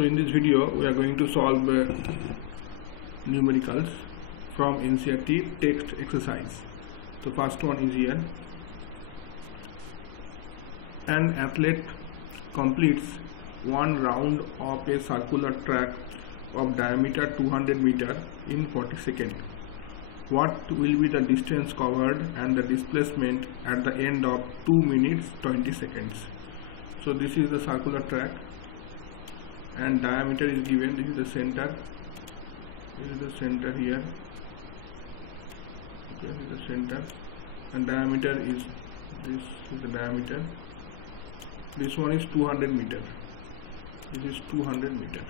So in this video we are going to solve numericals from NCERT text exercise. The first one is here. An athlete completes one round of a circular track of diameter 200 meter in 40 seconds. What will be the distance covered and the displacement at the end of 2 minutes 20 seconds? So this is the circular track and diameter is given. This is the center. This is the center here. Okay, this is the center, and diameter is this is the diameter. This one is 200 meter. This is 200 meter.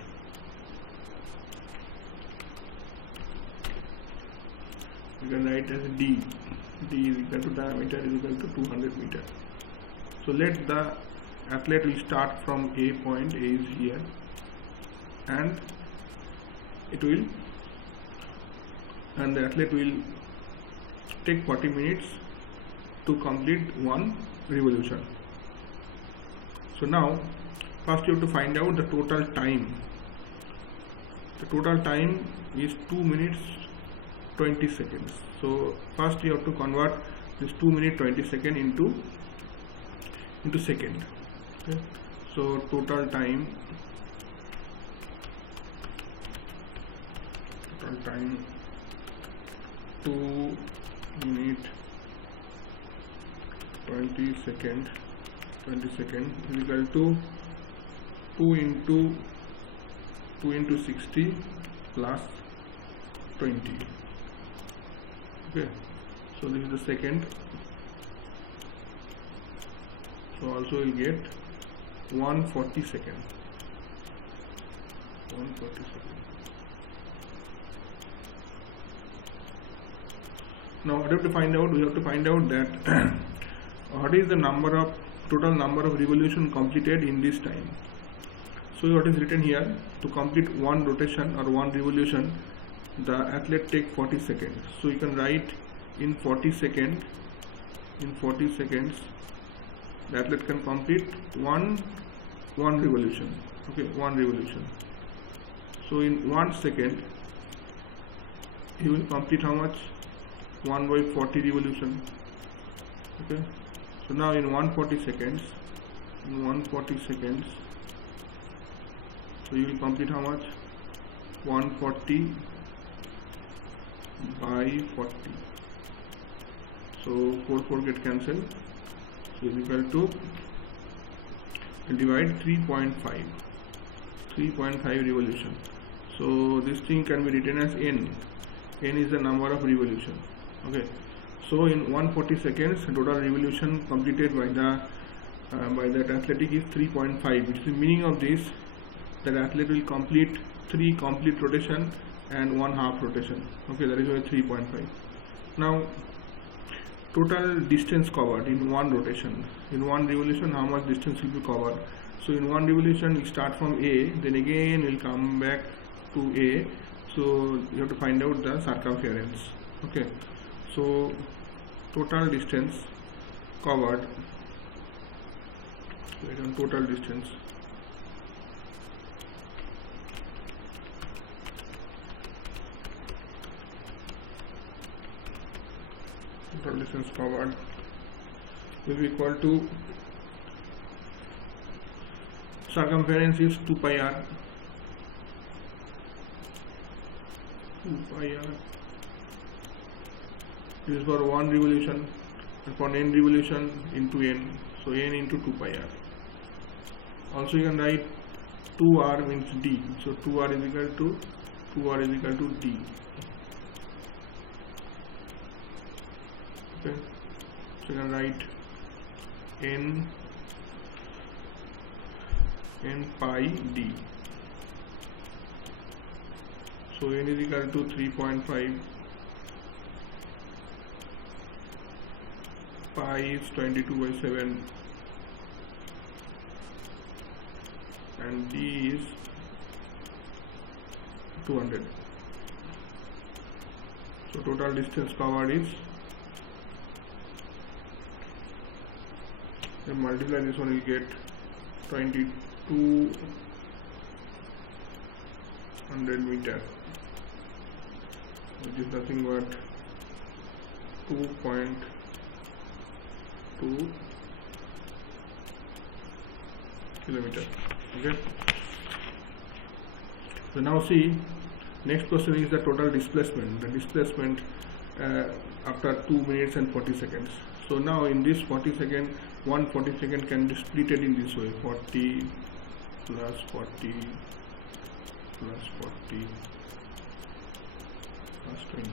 You can write as D. D is equal to diameter is equal to 200 meter. So let the athlete will start from A point. A is here, and the athlete will take 40 minutes to complete one revolution. So now first you have to find out the total time. The total time is 2 minutes 20 seconds. So first you have to convert this 2 minutes 20 seconds into second. Okay. So total time 2 minutes 20 seconds is equal to 2 into 60 plus 20. Okay, so this is the second. So also you will get 140 seconds. 140 seconds. Now what we have to find out? We have to find out that what is the total number of revolution completed in this time. So what is written here, to complete one rotation or one revolution, the athlete take 40 seconds. So you can write in 40 seconds. The athlete can complete one revolution. Okay, one revolution. So in 1 second he will complete how much? 1 by 40 revolution. Okay, so now in 140 seconds, so you will complete how much? 140 by 40. So 4 get cancelled. So is equal to, we'll divide 3.5 revolution. So this thing can be written as N. N is the number of revolution. Okay, so in 140 seconds total revolution completed by that athletic is 3.5. Which is the meaning of this, that athlete will complete 3 complete rotation and 1 half rotation. Okay, that is why 3.5. Now total distance covered in one rotation, in one revolution, how much distance will be covered? So in one revolution we start from A, then again we'll come back to A. So you have to find out the circumference. Okay, so total distance covered, write on total distance. Total distance covered will be equal to, circumference is 2 pi r. 2 pi r. This is for one revolution, and for n revolution into n. So n into 2 pi r. Also you can write 2r means d. So 2r is equal to d. Okay, so you can write n pi d. So n is equal to 3.5. Pi is 22 by 7 and d is 200. So total distance covered is, then multiply this one, you get 22 100 meter, which is nothing but 2.2 kilometer. Okay, so now see, next question is the total displacement. The displacement after 2 minutes and 40 seconds. So now in this 40 second, 140 second can be split in this way: 40 plus 40 plus 40 plus 20.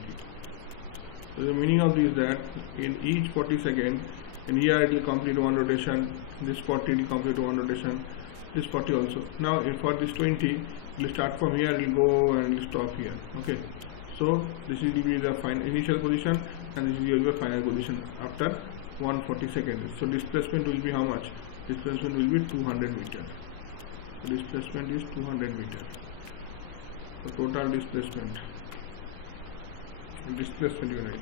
So the meaning of this is that in each 40 second, and here it will complete one rotation, this 40 will complete one rotation, this 40 also. Now if for this 20, it will start from here, it will go and it will stop here. Okay, so this will be the final initial position, and this will be the final position after 140 seconds. So displacement will be how much? Displacement will be 200 meter. So displacement is 200 meter. So total displacement unit.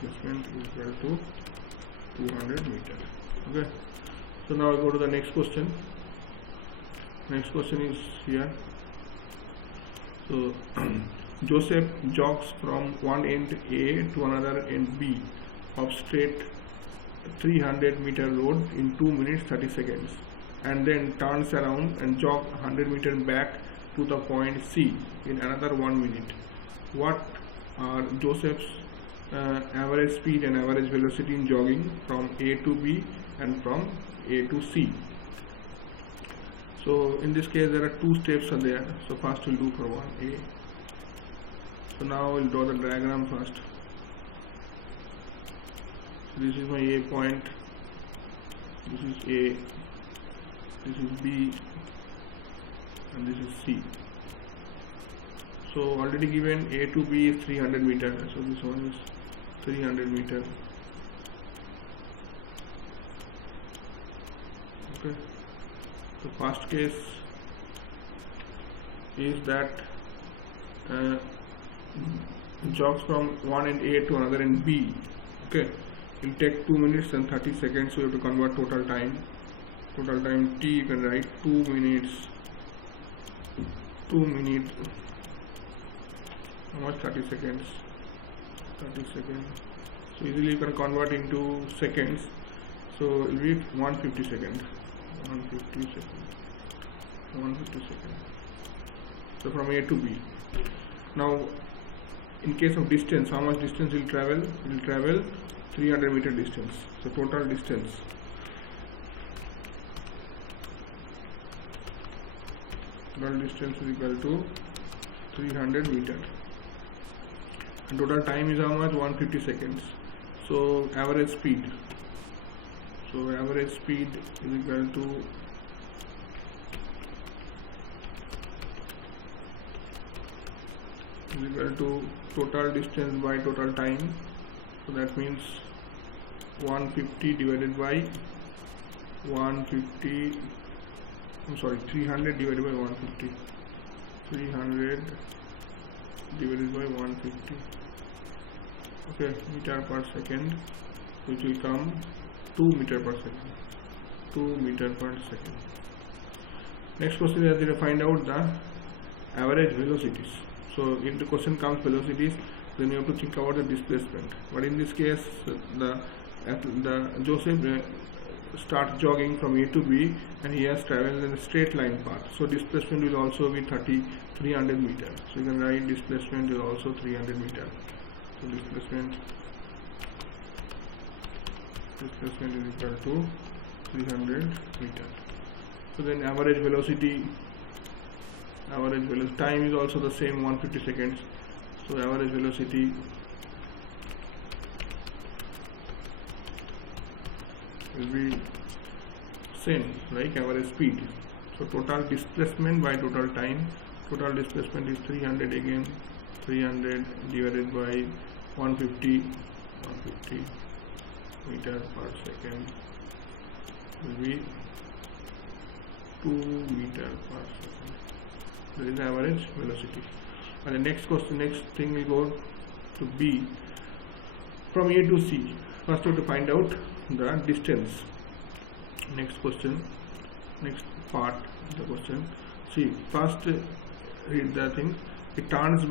Displacement is equal to 200 meter. Okay. So now I go to the next question. Next question is here. So Joseph jogs from one end A to another end B of straight 300 meter road in 2 minutes 30 seconds, and then turns around and jogs 100 meter back to the point C in another 1 minute. What are Joseph's average speed and average velocity in jogging from A to B and from A to C? So in this case there are two steps are there. So first we'll do for 1A. So now we'll draw the diagram first. So this is my A point, this is A, this is B, and this is C. So already given A to B is 300 meter, so this one is 300 meter. Okay. The first case is that jogs from one end A to another end B. Okay, it will take 2 minutes and 30 seconds, so you have to convert total time. Total time T you can write 2 minutes. How much? 30 seconds. 30 seconds. So easily you can convert into seconds. So it will be 150 seconds. 150 seconds. So from A to B. Now in case of distance, how much distance will travel? It will travel 300 meter distance. So total distance is equal to 300 meter, and total time is how much? 150 seconds. So average speed. So average speed is equal to total distance by total time. So that means 150 divided by 150. 300 divided by 150. 300 divided by 150. Okay, meter per second, which will come 2 meter per second. 2 meter per second. Next question is to find out the average velocities. So if the question comes velocities, then you have to think about the displacement. But in this case, the Joseph starts jogging from A to B, and he has traveled in a straight line path. So displacement will also be 300 meter. So you can write displacement is also 300 meter. So displacement is equal to 300 meter. So then average velocity time is also the same, 150 seconds. So average velocity will be same like average speed. So total displacement by total time. Total displacement is 300 again. 300 divided by 150 meter per second will be 2 meter per second. That is average velocity. And the next thing we go to B. From A to C, first we have to find out the distance. Next question, next part of the question. See, first read the thing. It turns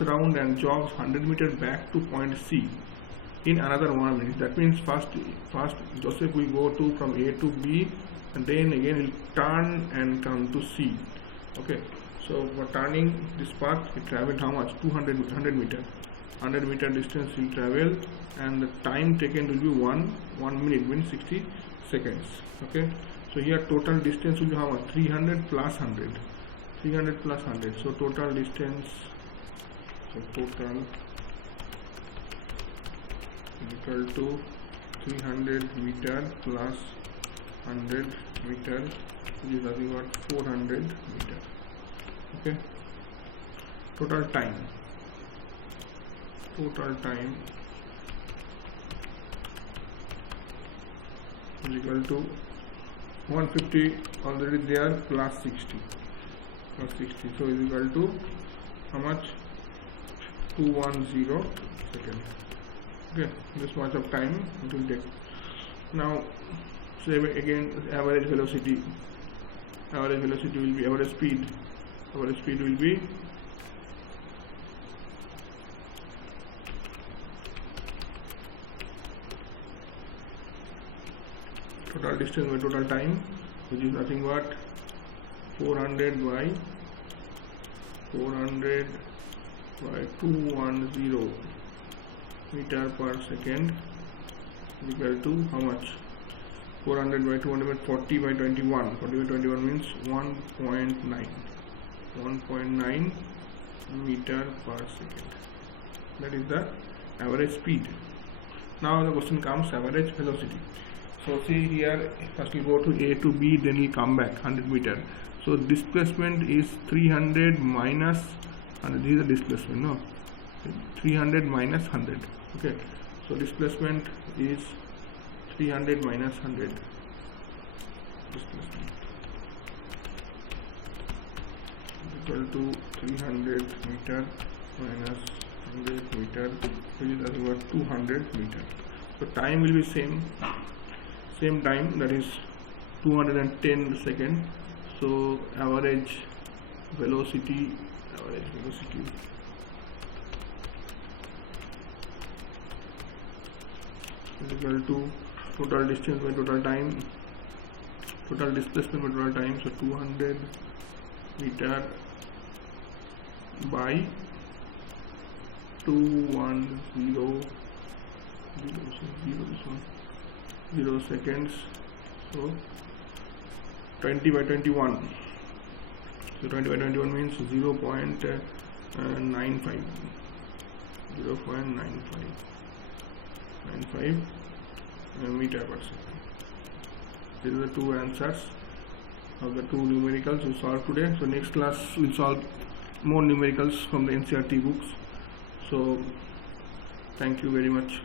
around and jogs 100 meters back to point C in another 1 minute. That means first Joseph will go to from A to B, and then again will turn and come to C. Okay, so for turning this path, he traveled how much? 100 meter. 100 meter distance he will travel, and the time taken will be 1 minute, means 60 seconds. Okay, so here total distance will be how much? 300 plus 100. 300 plus 100. So total distance. So total equal to 300 meter plus 100 meter, which is nothing but 400 meter. Okay, total time is equal to 150 already there plus 60, so is equal to how much? 210 seconds. Okay, this much of time it will take. Now say again, average velocity will be average speed will be total distance by total time, which is nothing but 400 by 210 meter per second is equal to how much? 400 by 200 40 by 21. 40 by 21 means 1.9 meter per second. That is the average speed. Now the question comes average velocity. So see here, first we go to A to B, then we come back 100 meter. So displacement is 300 minus 100. This is the displacement, no? 300 minus 100. Okay, so displacement is 300 minus 100. Displacement equal to 300 meter minus 100 meter, which is about 200 meter. So time will be same time, that is 210 seconds. So average velocity is equal to total distance by total time, total displacement by total time. So 200 meter by 0 seconds. So 20 by 21. So 20 by 21 means 0.95 meter per second. These are the two answers of the two numericals we solved today. So next class we'll solve more numericals from the NCERT books. So thank you very much.